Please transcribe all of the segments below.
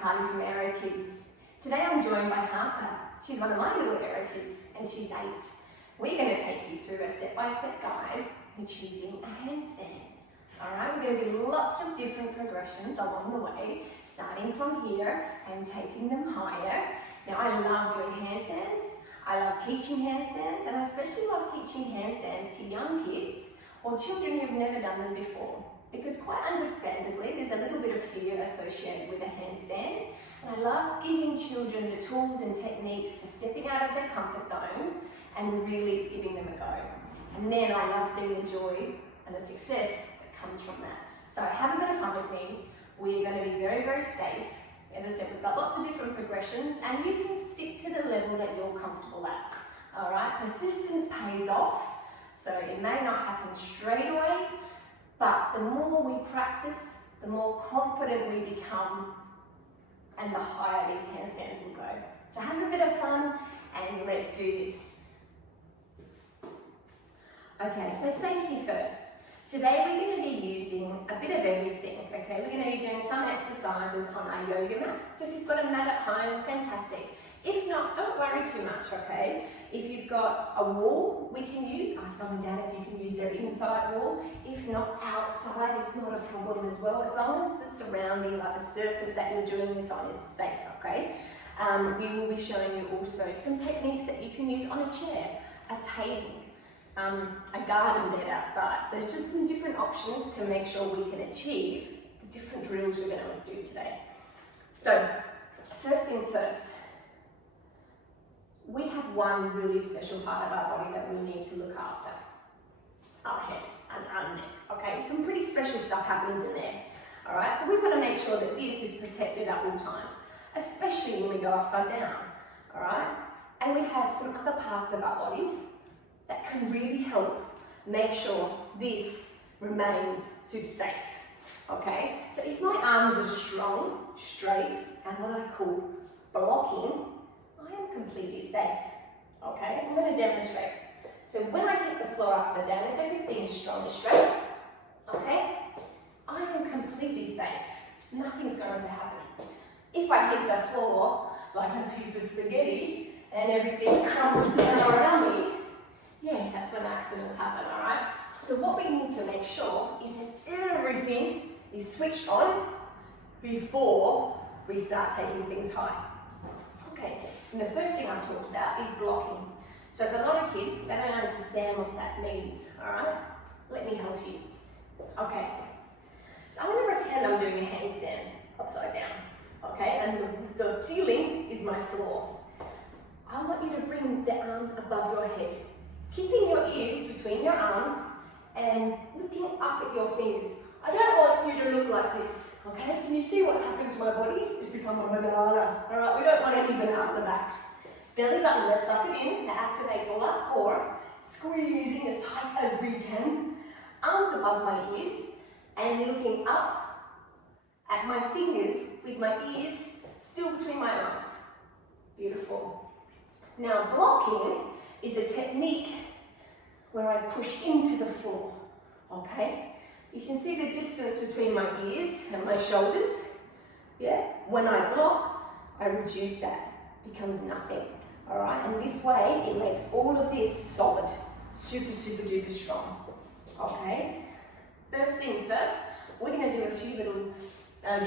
Kylie from AEROkids. Today I'm joined by Harper. She's one of my little AEROkids and she's 8. We're going to take you through a step-by-step guide achieving a handstand. Alright, we're going to do lots of different progressions along the way, starting from here and taking them higher. Now I love doing handstands, I love teaching handstands, and I especially love teaching handstands to young kids or children who've never done them before. Because quite understandably, there's a little bit of fear associated with a handstand. And I love giving children the tools and techniques for stepping out of their comfort zone and really giving them a go. And then I love seeing the joy and the success that comes from that. So have a bit of fun with me. We're going to be very, very safe. As I said, we've got lots of different progressions and you can stick to the level that you're comfortable at. All right, persistence pays off. So it may not happen straight away, but the more we practice, the more confident we become and the higher these handstands will go. So have a bit of fun and let's do this. Okay, so safety first. Today we're going to be using a bit of everything, okay? We're going to be doing some exercises on our yoga mat. So if you've got a mat at home, fantastic. If not, don't worry too much, okay? If you've got a wall we can use, ask mum and dad if you can use their inside wall. If not, outside is not a problem as well, as long as the surrounding, like the surface that you're doing this on is safe, okay? We will be showing you also some techniques that you can use on a chair, a table, a garden bed outside. So just some different options to make sure we can achieve the different drills we're going to do today. So, first things first. We have one really special part of our body that we need to look after. Our head and our neck, okay? Some pretty special stuff happens in there, all right? So we've got to make sure that this is protected at all times, especially when we go upside down, all right? And we have some other parts of our body that can really help make sure this remains super safe, okay? So if my arms are strong, straight, and what I call blocking, I am completely safe, okay? I'm going to demonstrate. So when I hit the floor upside down, if everything is strong and straight, okay, I am completely safe. Nothing's going to happen. If I hit the floor like a piece of spaghetti and everything crumbles down around me, yes, that's when accidents happen, all right? So what we need to make sure is that everything is switched on before we start taking things high. Okay, and the first thing I've talked about is blocking. So for a lot of kids, they don't understand what that means, all right? Let me help you. Okay, so I'm going to pretend I'm doing a handstand upside down, okay? And the ceiling is my floor. I want you to bring the arms above your head, keeping your ears between your arms and looking up at your fingers. I don't want you to look like this, okay? Can you see what's happened to my body? It's become a banana, all right? We don't want any banana backs. Belly button, let's suck it in. That activates all our core. Squeezing as tight as we can. Arms above my ears and looking up at my fingers with my ears still between my arms. Beautiful. Now blocking is a technique where I push into the floor, okay? You can see the distance between my ears and my shoulders, yeah? When I block, I reduce that, becomes nothing, all right? And this way, it makes all of this solid, super, super duper strong, okay? First things first, we're gonna do a few little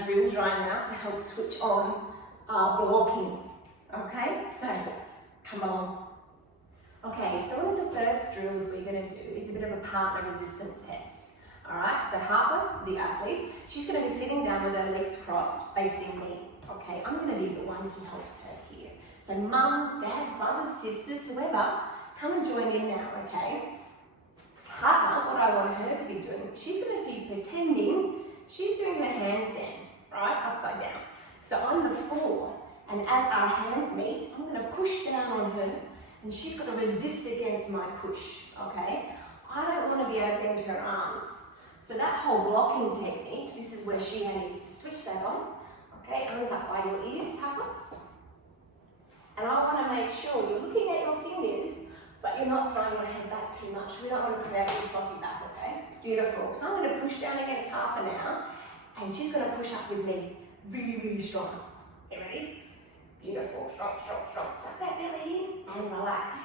drills right now to help switch on our blocking, okay? So, come on. Okay, so one of the first drills we're going to do is a bit of a partner resistance test. Alright, so Harper, the athlete, she's going to be sitting down with her legs crossed, facing me. Okay, I'm going to be the one who helps her here. So mums, dads, brothers, sisters, whoever, come and join in now, okay? Harper, what I want her to be doing, she's going to be pretending she's doing her handstand, right, upside down. So on the floor, and as our hands meet, I'm going to push down on her, and she's got to resist against my push, okay? I don't want to be able to bend her arms. So that whole blocking technique, this is where she needs to switch that on, okay? Arms up by your ears, Harper. And I want to make sure you're looking at your fingers, but you're not throwing your head back too much. We don't want to create a sloppy back, okay? Beautiful. So I'm going to push down against Harper now, and she's going to push up with me really, really strong. You ready? Beautiful, strong, strong, strong. Suck that belly in and relax.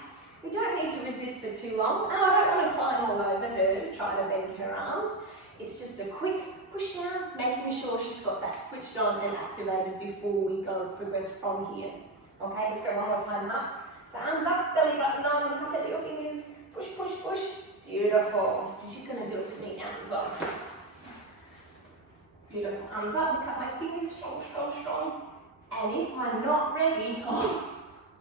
We don't need to resist for too long. And I don't want to climb all over her, trying to bend her arms. It's just a quick push down, making sure she's got that switched on and activated before we go progress from here. Okay, let's go one more time, Max. So arms up, belly button on, look up at your fingers. Push, push, push. Beautiful. She's going to do it to me now as well. Beautiful. Arms up, look at my fingers. Strong, strong, strong. And if I'm not ready,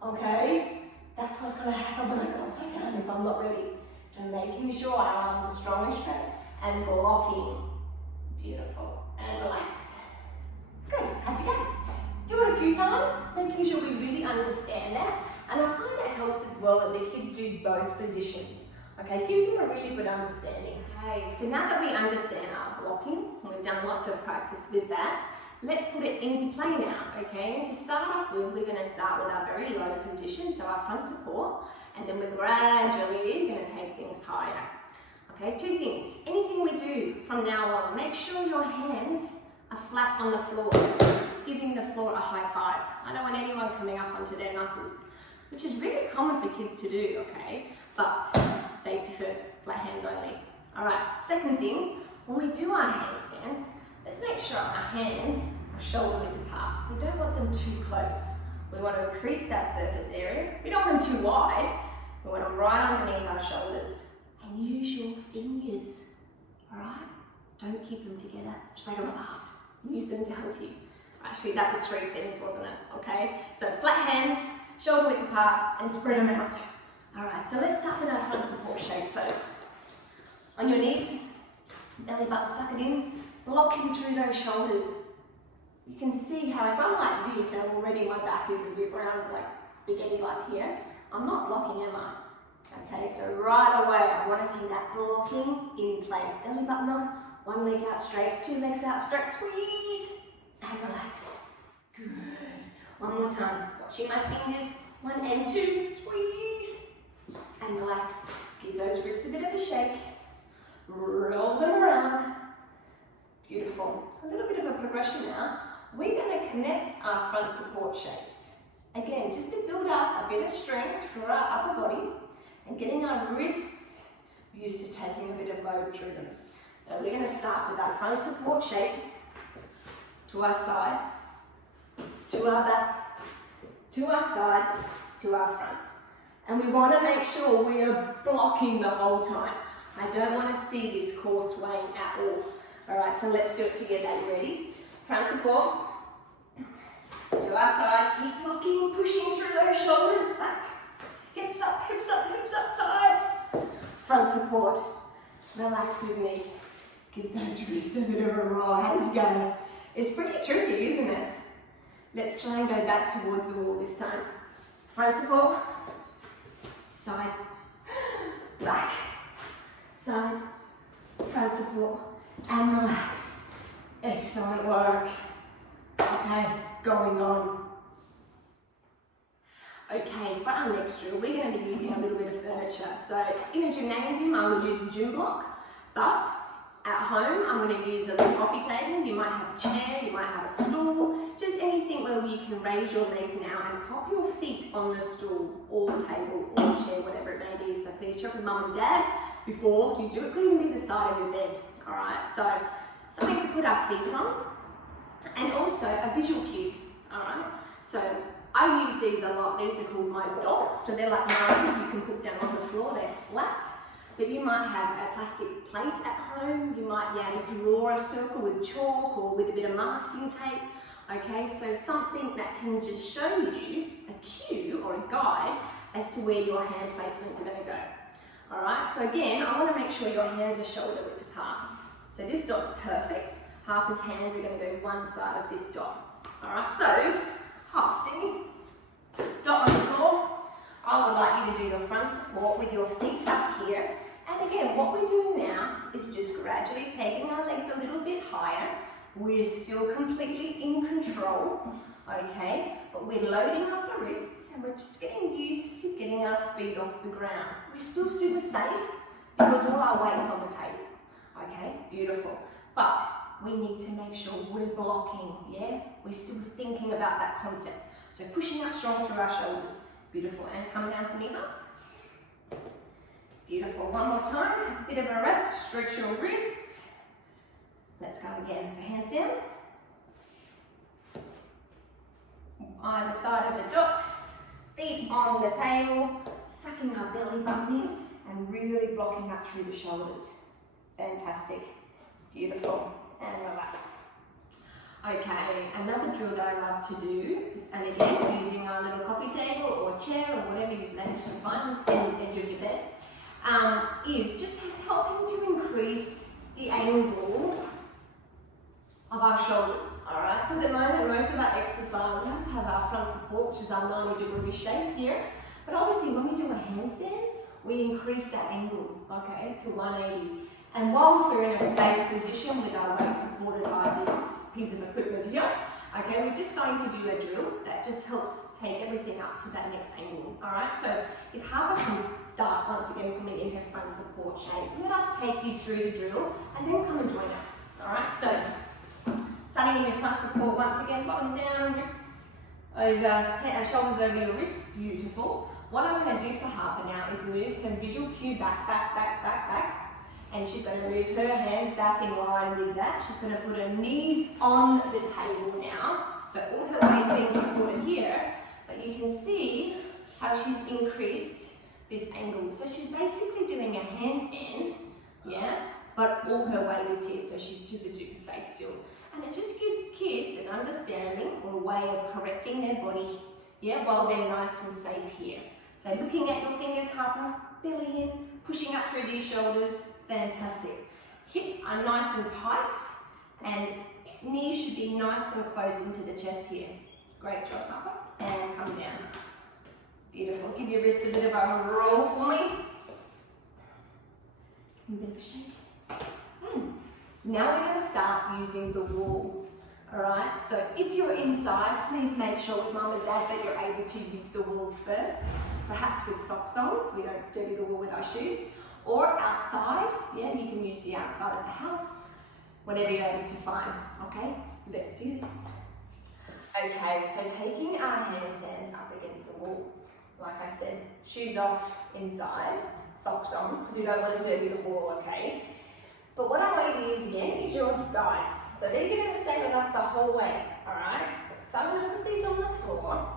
okay, that's what's going to happen when I go upside down if I'm not ready. So making sure our arms are strong and straight and blocking. Beautiful. And relax. Good. How'd you go? Do it a few times, making sure we really understand that. And I find it helps as well that the kids do both positions. Okay, it gives them a really good understanding. Okay, so now that we understand our blocking, and we've done lots of practice with that, let's put it into play now, okay? And to start off with, we're going to start with our very low position, so our front support, and then we're gradually going to take things higher. Okay, two things. Anything we do from now on, make sure your hands are flat on the floor, giving the floor a high five. I don't want anyone coming up onto their knuckles, which is really common for kids to do, okay? But safety first, flat hands only. All right, second thing, when we do our handstands, let's make sure our hands are shoulder width apart. We don't want them too close. We want to increase that surface area. We don't want them too wide. We want them right underneath our shoulders. And use your fingers, all right? Don't keep them together, spread them apart. Use them to help you. Actually, that was three things, wasn't it? Okay, so flat hands, shoulder width apart, and spread them out. All right, so let's start with our front support shape first. On your knees, belly button, suck it in, blocking through those shoulders. You can see how if I'm like this and already my back is a bit round, like spaghetti like here, I'm not blocking, am I? Okay, so right away, I want to see that blocking in place. Belly button on, one leg out straight, two legs out straight, squeeze, and relax. Good. One more time, watching my fingers, 1 and 2, squeeze, and relax. Give those wrists a bit of a shake. Roll them around. Beautiful. A little bit of a progression now. We're going to connect our front support shapes. Again, just to build up a bit of strength through our upper body and getting our wrists used to taking a bit of load through them. So we're going to start with our front support shape to our side, to our back, to our side, to our front. And we want to make sure we are blocking the whole time. I don't want to see this core swaying at all. All right, so let's do it together. Are you ready? Front support, to our side, keep blocking, pushing through those shoulders, back, hips up, hips up, hips up, side. Front support, relax with me. Give those wrists a bit of a roll. How did you go? It's pretty tricky, isn't it? Let's try and go back towards the wall this time. Front support, side, back, side, front support, and relax. Excellent work. Okay, going on. Okay, for our next drill, we're going to be using a little bit of furniture. So in a gymnasium, I would use a gym block, but at home, I'm going to use a little coffee table. You might have a chair, you might have a stool, just anything where you can raise your legs now and prop your feet on the stool or the table or the chair, whatever it may be. So please check with mum and dad before you do it. Could even be the side of your bed. All right, so something to put our feet on and also a visual cue. All right, so I use these a lot. These are called my dots. So they're like markers you can put down on the floor. They're flat. But you might have a plastic plate at home, you might be able to draw a circle with chalk or with a bit of masking tape, okay? So something that can just show you a cue or a guide as to where your hand placements are going to go. All right, so again, I want to make sure your hands are shoulder width apart. So this dot's perfect. Harper's hands are going to go one side of this dot. All right, so Harp, singing, dot on the floor. I would like you to do your front support with your feet up here. And again, what we're doing now is just gradually taking our legs a little bit higher. We're still completely in control, okay? But we're loading up the wrists and we're just getting used to getting our feet off the ground. We're still super safe because all our weight's on the table, okay? Beautiful. But we need to make sure we're blocking, yeah? We're still thinking about that concept. So pushing up strong through our shoulders. Beautiful. And come down for knee hops. Beautiful. One more time. Bit of a rest. Stretch your wrists. Let's go again. So hands down. Either side of the dot. Feet on the table. Sucking our belly button in and really blocking up through the shoulders. Fantastic. Beautiful. And relax. Okay, another drill that I love to do is, and again, using our little coffee table or chair or whatever you've managed to find on the edge of your bed, is just helping to increase the angle of our shoulders, alright? So at the moment, most of our exercises have our front support, which is our 90-degree shape here, but obviously when we do a handstand, we increase that angle, okay, to 180. And whilst we're in a safe position with our weight supported by this piece of equipment here, okay, we're just going to do a drill that just helps take everything up to that next angle, all right? So if Harper can start once again coming in her front support shape, let us take you through the drill and then come and join us, all right? So starting in your front support once again, bottom down, wrists over, shoulders over your wrists, beautiful. What I'm going to do for Harper now is move her visual cue back, and she's going to move her hands back in line with that. She's going to put her knees on the table now. So all her weight's being supported here, but you can see how she's increased this angle. So she's basically doing a handstand, yeah, but all her weight is here, so she's super duper safe still. And it just gives kids an understanding or a way of correcting their body, yeah, while they're nice and safe here. So looking at your fingers, Harper, belly in, pushing up through these shoulders. Fantastic. Hips are nice and piked and knees should be nice and close into the chest here. Great job, Harper. And come down. Beautiful. Give your wrists a bit of a roll for me. A bit of a shake. Now we're going to start using the wall. Alright, so if you're inside, please make sure with mum and dad that you're able to use the wall first. Perhaps with socks on, so we don't dirty the wall with our shoes. Or outside, yeah, you can use the outside of the house, whatever you're able to find, okay? Let's do this. Okay, so taking our handstands up against the wall. Like I said, shoes off inside, socks on, because we don't want to dirty the wall, okay? But what I want you to use again is your guides. So these are going to stay with us the whole way, alright? So I'm going to put these on the floor,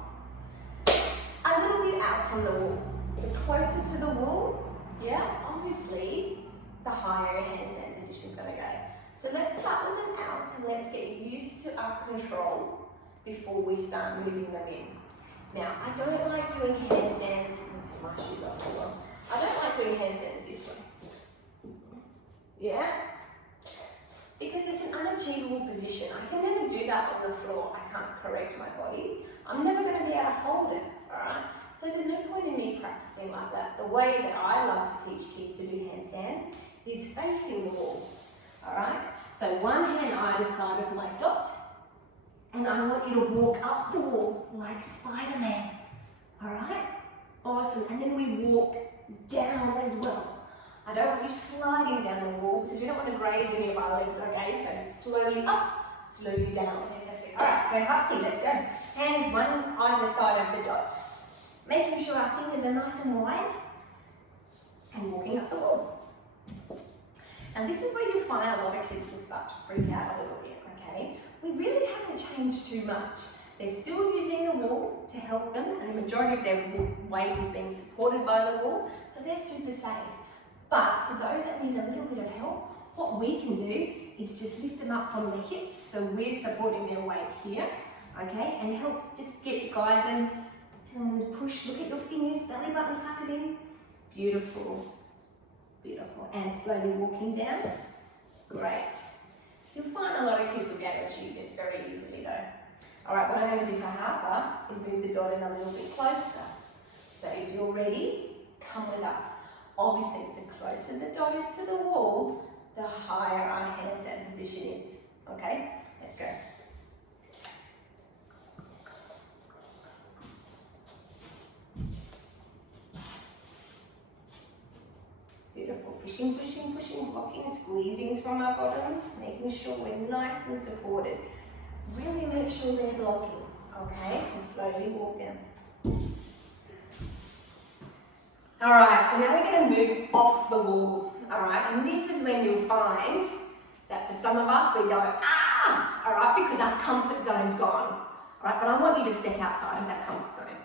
a little bit out from the wall. The closer to the wall, yeah, obviously, the higher your handstand position is going to go. So let's start with them out and let's get used to our control before we start moving them in. Now, I don't like doing handstands, I'm going to take my shoes off as well. I don't like doing handstands this way. Yeah? Because it's an unachievable position. I can never do that on the floor. I can't correct my body. I'm never going to be able to hold it, alright? So there's no point in me practicing like that. The way that I love to teach kids to do handstands is facing the wall, alright? So one hand either side of my dot, and I want you to walk up the wall like Spider-Man, alright? Awesome, and then we walk down as well. I don't want you sliding down the wall because we don't want to graze any of our legs, okay? So slowly up, slowly down. Fantastic. Alright, so Hupsy, let's go. Hands one either side of the dot. Making sure our fingers are nice and wide and walking up the wall. And this is where you find a lot of kids will start to freak out a little bit, okay? We really haven't changed too much. They're still using the wall to help them, and the majority of their weight is being supported by the wall, so they're super safe. But for those that need a little bit of help, what we can do is just lift them up from the hips, so we're supporting their weight here, okay? And help just guide them. Tell them to push, look at your fingers, belly button, suck it in. Beautiful, beautiful. And slowly walking down. Great. You'll find a lot of kids will be able to achieve this very easily though. All right, what I'm going to do for Harper is move the dot in a little bit closer. So if you're ready, come with us. Obviously, the closer the dot is to the wall, the higher our handstand position is. Okay, let's go. Beautiful. pushing, pushing, pushing, blocking, squeezing from our bottoms, making sure we're nice and supported. Really make sure they're blocking, okay? And slowly walk down. All right, so now we're going to move off the wall, all right? And this is when you'll find that for some of us, we go, ah, all right, because our comfort zone's gone, all right? But I want you to step outside of that comfort zone.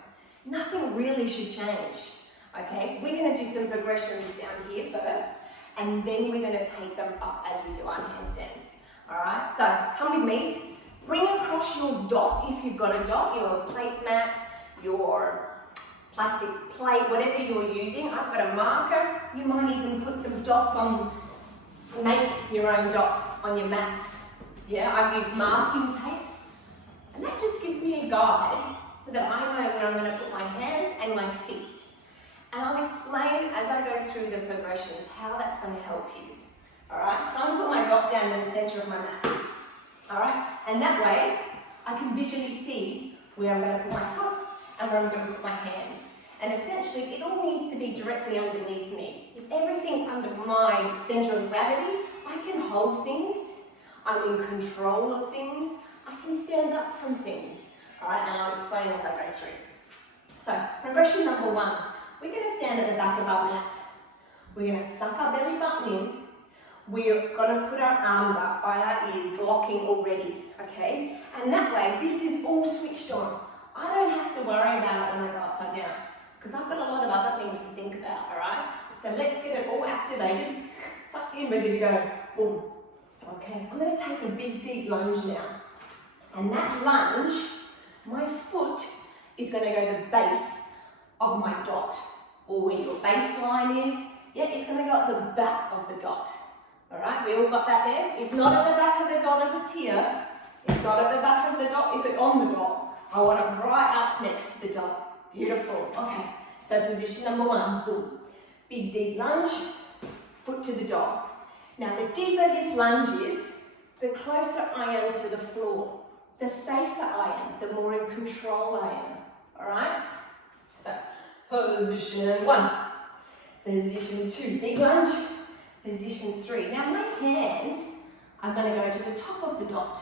Nothing really should change, okay? We're going to do some progressions down here first, and then we're going to take them up as we do our handstands, all right? So come with me. Bring across your dot, if you've got a dot, your placemat, your plastic plate, whatever you're using. I've got a marker. You might even put some dots on, make your own dots on your mats. Yeah, I've used masking tape. And that just gives me a guide so that I know where I'm going to put my hands and my feet. And I'll explain as I go through the progressions how that's going to help you. Alright, so I'm going to put my dot down in the centre of my mat. Alright, and that way I can visually see where I'm going to put my foot and where I'm going to put my hands. And essentially, it all needs to be directly underneath me. If everything's under my centre of gravity, I can hold things, I'm in control of things, I can stand up from things. Alright, and I'll explain as I go through. So, progression number 1. We're going to stand at the back of our mat. We're going to suck our belly button in. We're going to put our arms up by our ears, blocking already, okay? And that way, this is all switched on. I don't have to worry about it when I go upside down, because I've got a lot of other things to think about, all right? So let's get it all activated, sucked in, ready to go. Boom. Okay, I'm going to take a big, deep lunge now. And that lunge, my foot is going to go to the base of my dot, or where your baseline is. Yeah, it's going to go at the back of the dot. All right, we all got that there? It's not at the back of the dot if it's here. It's not at the back of the dot if it's on the dot. I want it right up next to the dot. Beautiful. Okay, so position number 1. Boom. Big, deep lunge, foot to the dot. Now, the deeper this lunge is, the closer I am to the floor. The safer I am, the more in control I am. All right? So, position 1. Position 2, big lunge. Position 3. Now my hands are going to go to the top of the dot,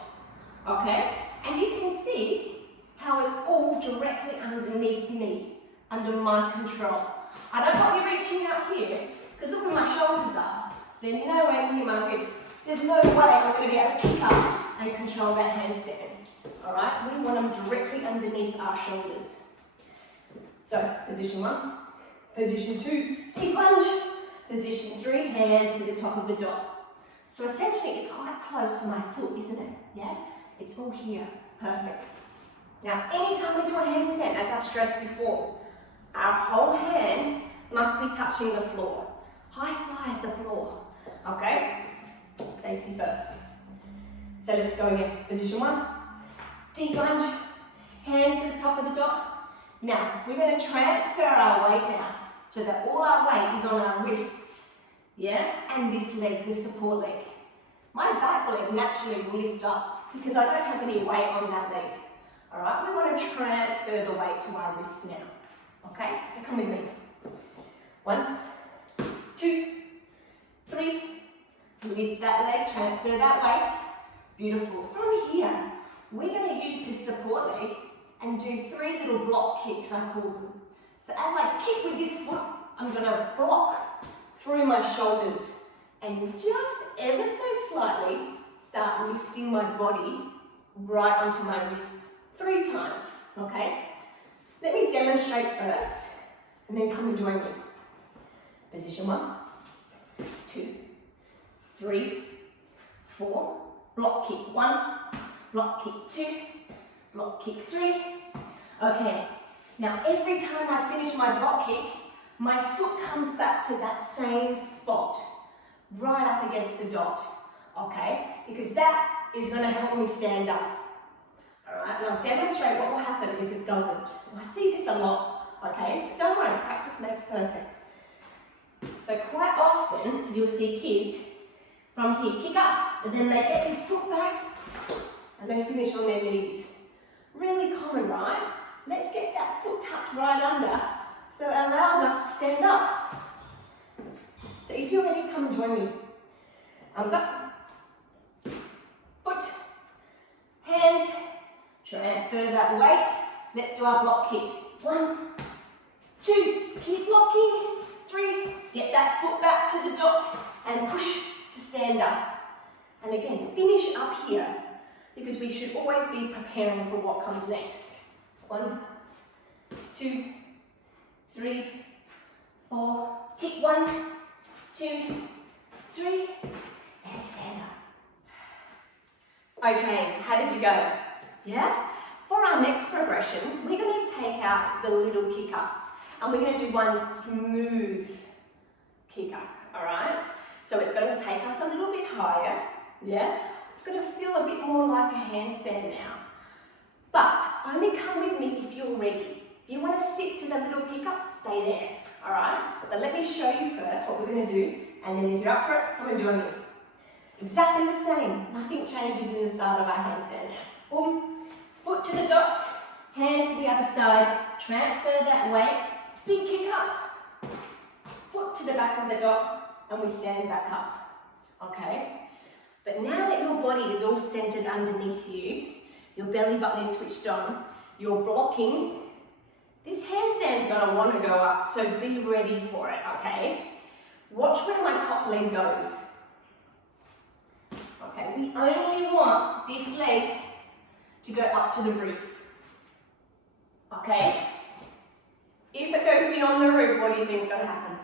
okay? And you can see how it's all directly underneath me, under my control. I don't want you reaching out here, because look where my shoulders are. They're nowhere near my wrists. There's no way I'm going to be able to kick up and control that handstand, all right? We want them directly underneath our shoulders. So, position 1, position 2, deep lunge. Position 3, hands to the top of the dot. So essentially, it's quite close to my foot, isn't it? Yeah? It's all here. Perfect. Now, anytime we do a handstand, as I stressed before, our whole hand must be touching the floor. High five the floor. Okay? Safety first. So let's go again. Position 1. Deep lunge. Hands to the top of the dot. Now, we're going to transfer our weight now, so that all our weight is on our wrists, yeah? And this leg, the support leg. My back leg naturally will lift up because I don't have any weight on that leg. All right, we want to transfer the weight to our wrists now. Okay, so come with me. 1, 2, 3. Lift that leg, transfer that weight. Beautiful. From here, we're going to use this support leg and do 3 little block kicks, I call them. So as I kick with this foot, I'm going to block through my shoulders and just ever so slightly start lifting my body right onto my wrists 3 times, okay? Let me demonstrate first and then come and join me. Position 1, 2, 3, 4, block kick 1, block kick 2, block kick 3. Okay. Now, every time I finish my block kick, my foot comes back to that same spot, right up against the dot, okay? Because that is going to help me stand up. All right, and I'll demonstrate what will happen if it doesn't. I see this a lot, okay? Don't worry, practice makes perfect. So quite often, you'll see kids from here kick up, and then they get this foot back, and they finish on their knees. Really common, right? Let's get that foot tucked right under so it allows us to stand up. So if you're ready, come and join me. Arms up, foot, hands, transfer that weight. Let's do our block kicks. 1, 2, keep blocking. 3, get that foot back to the dot and push to stand up. And again, finish up here because we should always be preparing for what comes next. 1, 2, 3, 4, kick 1, 2, 3, and stand up. Okay, how did you go? Yeah? For our next progression, we're going to take out the little kick-ups and we're going to do one smooth kick-up, all right? So it's going to take us a little bit higher, yeah? It's going to feel a bit more like a handstand now. But only come with me if you're ready. If you want to stick to the little kick-ups, stay there, all right? But let me show you first what we're going to do, and then if you're up for it, come and join me. Exactly the same. Nothing changes in the start of our handstand now. Boom. Foot to the dot, hand to the other side, transfer that weight, big kick up, foot to the back of the dot, and we stand back up, okay? But now that your body is all centered underneath you, your belly button is switched on, you're blocking, this handstand's gonna wanna go up, so be ready for it, okay? Watch where my top leg goes. Okay, we only want this leg to go up to the roof, okay? If it goes beyond the roof, what do you think is going to happen?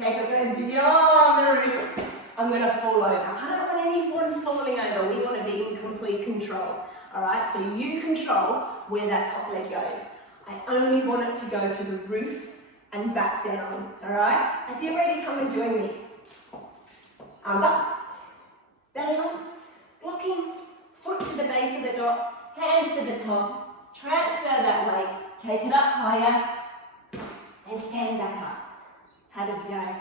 Okay, if it goes beyond the roof, I'm going to fall over. I don't want anyone falling over. We want to be in complete control, all right? So you control where that top leg goes. I only want it to go to the roof and back down, all right? If you're ready, come and join me. Arms up, belly on. Blocking, foot to the base of the dot, hands to the top, transfer that weight, take it up higher, and stand back up. How did you go?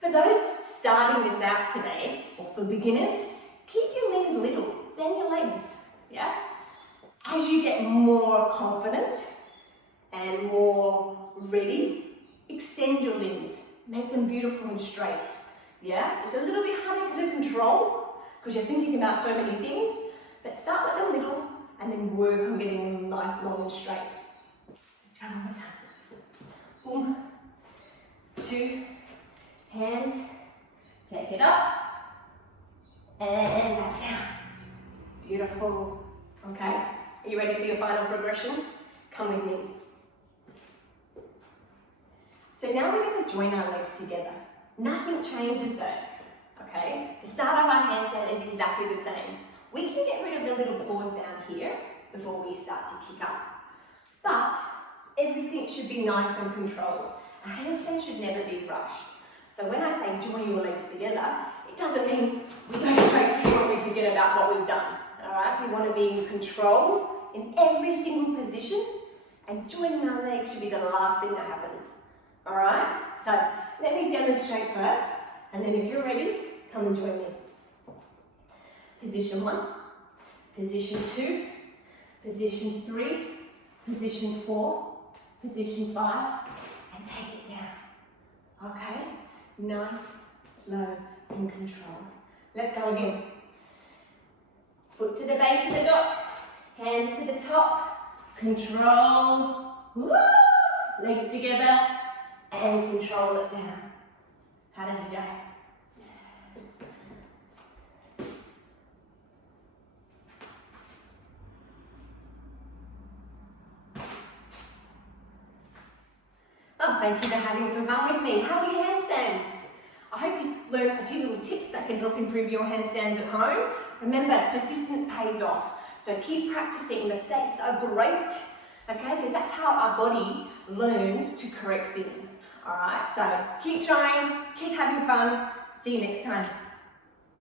For those starting this out today, or for beginners, keep your limbs little, bend your legs, yeah? As you get more confident and more ready, extend your limbs, make them beautiful and straight, yeah? It's a little bit harder to control, because you're thinking about so many things, but start with them little and then work on getting them nice, long and straight. Let's try one more time. Boom. 2, hands, take it up, and back down. Beautiful. Okay, are you ready for your final progression? Come with me. So now we're going to join our legs together. Nothing changes though. Okay, the start of our handstand is exactly the same. We can get rid of the little paws down here before we start to kick up. But everything should be nice and controlled. A handstand should never be rushed. So when I say join your legs together, it doesn't mean we go straight here and we forget about what we've done. All right, we want to be in control in every single position, and joining our legs should be the last thing that happens. All right, so let me demonstrate first, and then if you're ready, come and join me. Position 1, position 2, position 3, position 4, position 5, and take it down. Okay? Nice, slow, and control. Let's go again. Foot to the base of the dot, hands to the top, control, woo! Legs together, and control it down. How did you go? Oh, thank you for having some fun with me. How are your handstands? I hope you learned a few little tips that can help improve your handstands at home. Remember, persistence pays off. So keep practicing. Mistakes are great, okay? Because that's how our body learns to correct things. All right, so keep trying, keep having fun. See you next time.